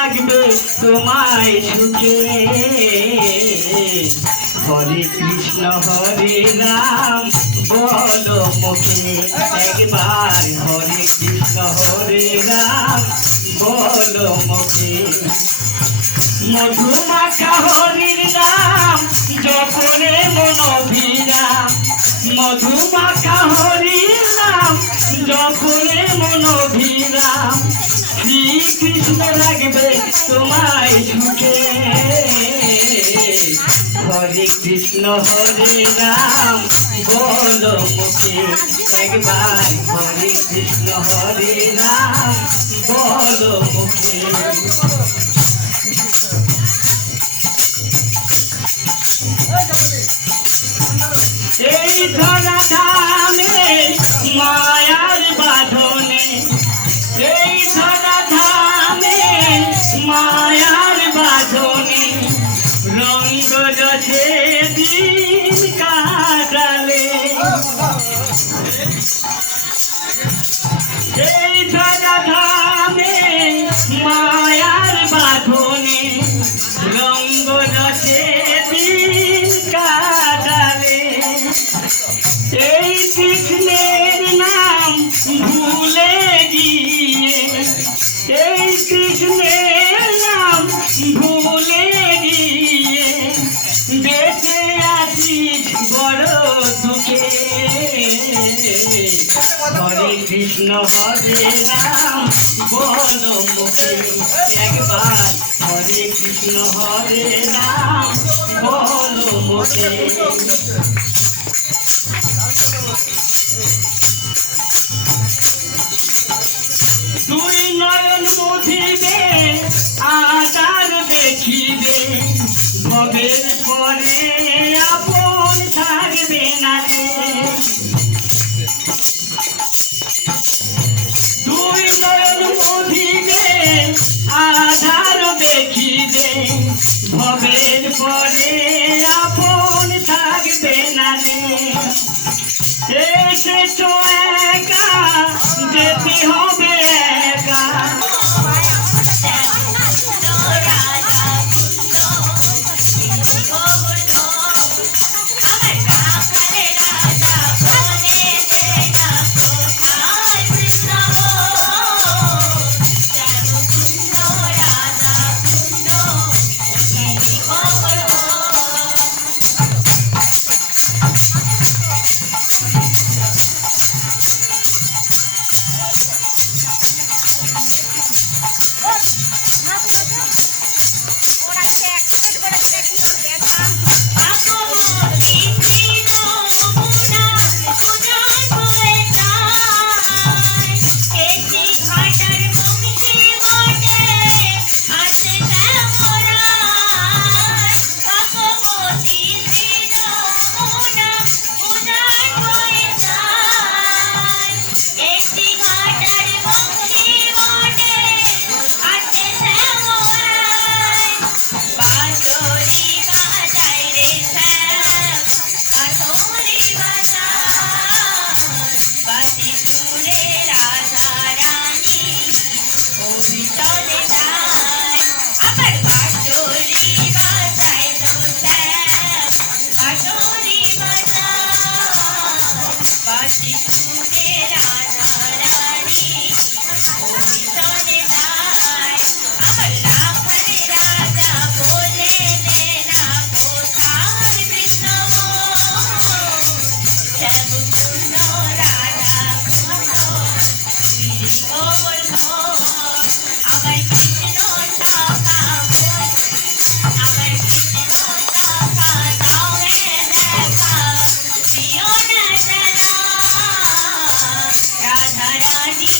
রাখবে তোমায় সুখে। হরে কৃষ্ণ হরে রাম বলো মুখে একবার, হরে কৃষ্ণ হরে রাম বলো মুখে। মধুমাখা হরির নাম জপনে মনোভিরাম, মধুমাখা হরির নাম জপনে মনোভিরাম। শ্রীকৃষ্ণ রাখবে তোমায় সুখে। হরে কৃষ্ণ হরে রাম বলো মুখে একবার, হরে কৃষ্ণ হরে রাম বলো মুখে। এই ধরা ধামে মায়ার বাঁধনে, এই ধরা ধামে মায়ার বাঁধনে রঙ্গ রসে দিন কাটালে। এই ধরা ধামে মায়ার বাঁধনে রঙ্গ রসে দিন কাটালে। এই কৃষ্ণের নাম ভুলে গিয়ে, এই কৃষ্ণের নাম ভুলে গিয়ে বেঁচে আছিস বড় দুঃখে। হরে কৃষ্ণ হরে রাম বলো মুখে একবার, হরে কৃষ্ণ হরে রাম বলো মুখে। দুই নয়ন মুঠিবে আকার দেখিবে, ভবের পরে আপন থাকবে না রে। দুই নয়ন মুঠিবে আধার দেখিবে, ভবের পরে আপন থাকবে না রে। এসেছো একা যেতে হবে একা, রাধা রানী